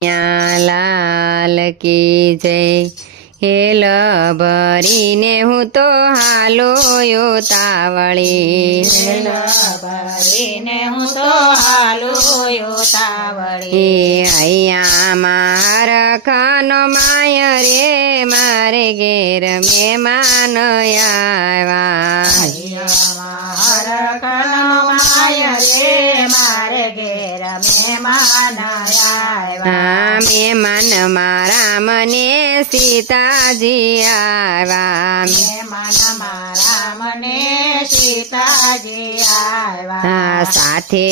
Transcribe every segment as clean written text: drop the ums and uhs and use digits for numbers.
લાલ કી જય હેલ ભરીને હું તો હાલો તાવળી ભરીને હું તો હાલો તાવળી અહીંયા માર ખાનો માય રે મારે ઘેર મહેમાન આવ્યા માય રે મારે ઘેર મહેમાન આવ્યા મહેમાન મારા મને સીતાજી આવ્યા મહેમાન મારા મને સીતાજી આવ્યા સાથે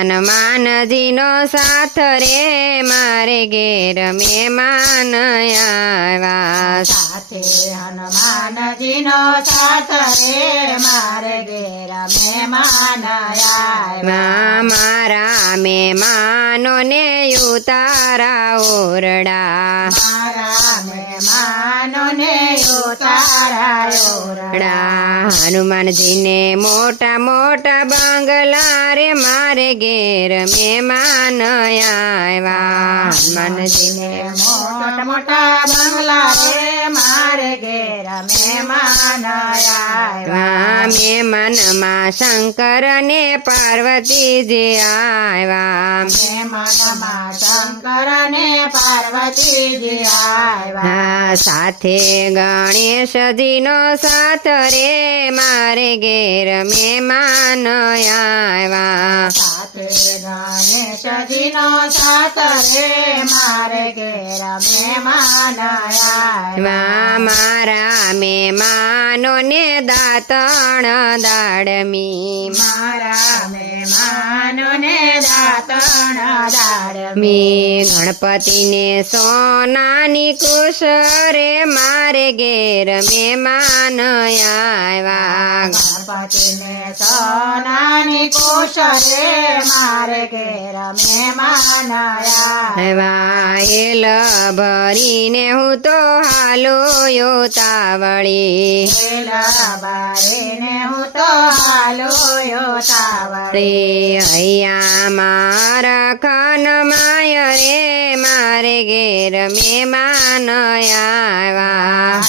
હનુમાનજીનો સાથ રે મારે ઘેર મહેમાન આવ્યા સાથે હનુમાનજીનો સાથ રે મારે ઘેર મહેમાન આવ્યા મારા મહેમાનોને ઉતારા ઓરડા મારા મહેમાનોને ઉતારા ઓરડા હનુમાનજીને મોટા મોટા બંગલા રે મારે ઘેર મહેમાન આવ્યા હનુમાનજીને મોટા મોટા બંગલા રે મારે ઘેર મહેમાન આવ્યા મહેમાનમાં શંકર ને પાર્વતીજી આવ્યા મહેમાનમાં શંકર ને પાર્વતીજી આવ્યા સાથે ગણેશજીનો સાથ રે મારે ઘેર મહેમાન આવ્યા સાથે ગણેશજીનો સાથ રે મારે ઘેર મહેમાન આવ્યા મારા મહેમાનોને દાતણ દાડમી મારા મહેમાનોને દાતણ મી ગણપતિને સોનાની કુશ રે મારે ઘેર મહેમાન આવ્યા ગણપતિને સોનાની કુશ રે મારે ઘેર મહેમાન આવ્યા હેલ ભરીને હું તો હાલો તાવળી બારીને હું તો હાલો તાવળી અહીંયા મારા ખાન માય રે મારે ઘેર મહેમાન આવ્યા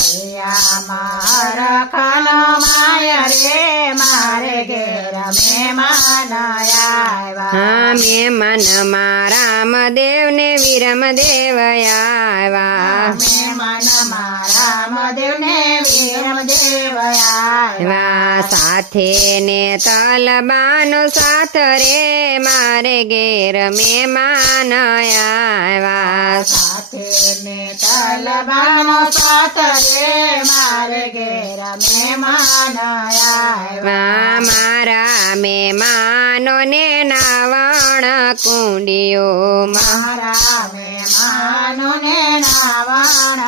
મારા ખાનો માય રે મારે ઘેર મહેમાન આવ્યા મહેમાન મારા રામદેવને વિરમદેવ આવ્યા મહેમાન મારા મદેવને વિરમદેવ આવ્યા સાથે ને તલબાનો સાથ રે મારે ઘેર મહેમાન આવ્યા સાથે ને તલબાનો સાથ રે મારે ઘેર મહેમાન આવ્યા મારા મહેમાનોને નાવણ કુંડિયો મારા મહેમાનોને નાવણ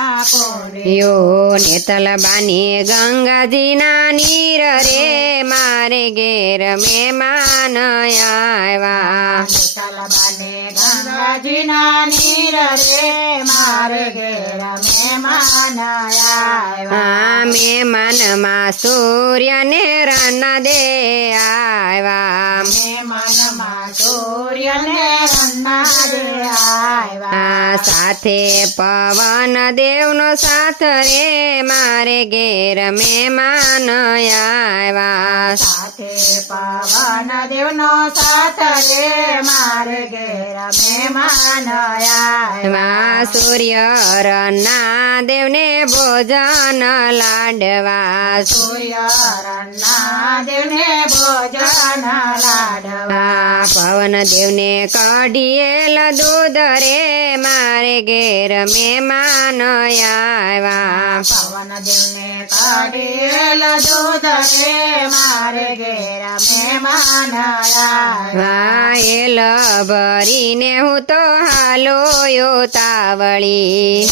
યો ને તલબાની ગંગાજીના નીર રે મારે ઘેર મહેમાન આવ્યા તલબાને ગંગાજીના નીર રે મારે ઘેર મહેમાન આવ્યા મહેમાનમાં સૂર્યને રન દે આવ્યા મહેમાનમાં સૂર્યને રન્ના દે આવ્યા સાથે પવન દેવનો સાથ રે મારે ઘેર મહેમાન આવ્યા સાથે પવન દેવનો સાથ રે મારે ઘેર મહેમાન આવ્યા સૂર્ય રન્ના દેવને ભોજન લાડવા સૂર્ય રન્ના દેવને ભોજન લાડવા પવન દેવને કઢિયેલ દૂધ રે મારે ઘેર મહેમાન આવ્યા પવન દેવને કાઢેલ દૂધ રે મારે ઘેર મહેમાન આવ્યા હેલ ભરીને હું તો હાલો તાવળી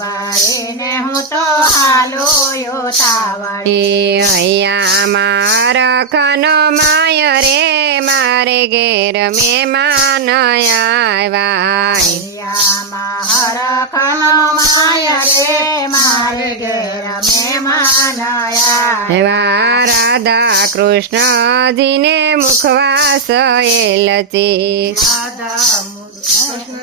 બારીને હું તો હાલો તાવળી અહીંયા મારા ખાનો માય રે મારે ઘેર મહેમાન આવ્યા મારા ખાનો માય રે મારે ઘેર મહેમાન આવ્યા રાધા કૃષ્ણજીને મુખવાસ એલચી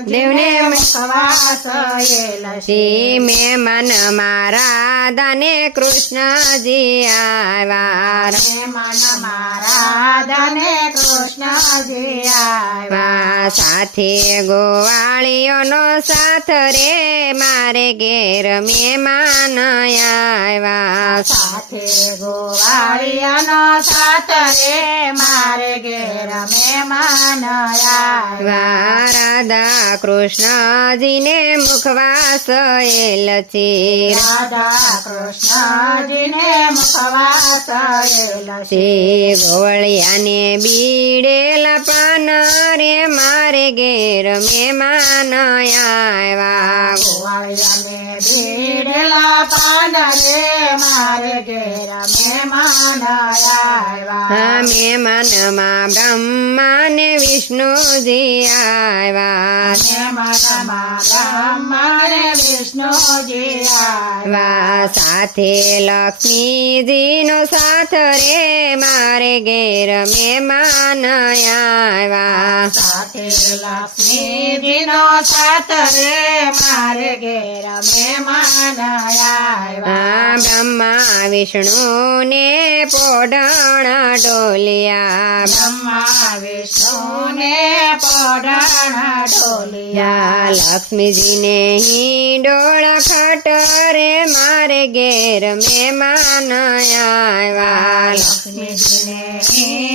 દેવને મુખવાસ એલસી શ્રી મહેમાન મારા દાને કૃષ્ણજી આવ્યા મન મારા ધને કૃષ્ણજી આવ્યા સાથે ગોવાળીઓનો સાથ રે મારે ઘેર મહેમાન આવ્યા સાથે ગોવાળિયાનો સાથ રે મારે ઘેર મહેમાન આવ્યા રાધા કૃષ્ણજીને મુખવાસ એલચી રાધા કૃષ્ણજીને મુખવાસ એલસી શ્રી ગોવળિયાને બીડેલા પાન રે મારે ઘેર મહેમાન આવ્યા ગોવાળિયાને ભીડેલા પાન રે મારે ઘેર મહેમાન આવ્યા મહેમાનમાં બ્રહ્મા ને વિષ્ણુજી આવ્યા મહેમાનમાં બ્રહ્મા ને વિષ્ણુજી આવ્યા સાથે લક્ષ્મીજીનો સાથ રે મારે ઘેર મહેમાન આવ્યા સાથે લક્ષ્મીજીનો સાથ રે મારે ઘેર મહેમાન આવ્યા બ્રહ્મા વિષ્ણુને પોઢણ ડોલિયા બ્રહ્મા વિષ્ણુને પોઢણ ડોલિયા લક્ષ્મીજીને હિંડોળ ખટ રે મારે ઘેર મહેમાન આવ્યા લક્ષ્મીજીને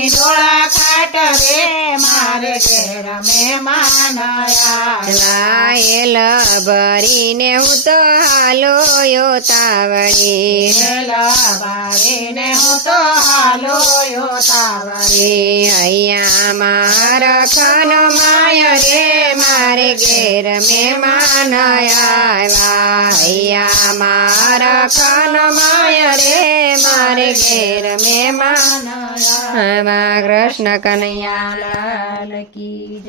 ડોળા ખાટ રે મારે ઘેર મહેમાન આવ્યા એલ ભરીને હું તો હાલો યોતાવળી બારીને હું તો હાલો યોતાવળી અહીંયા મારા ખાન માય રે મારે ઘેર મહેમાન આવ્યા અહીંયા મારા ખાન માય રે મારે ઘેર મહેમાન આવ્યા કૃષ્ણ કનૈયા લાલ કી જય.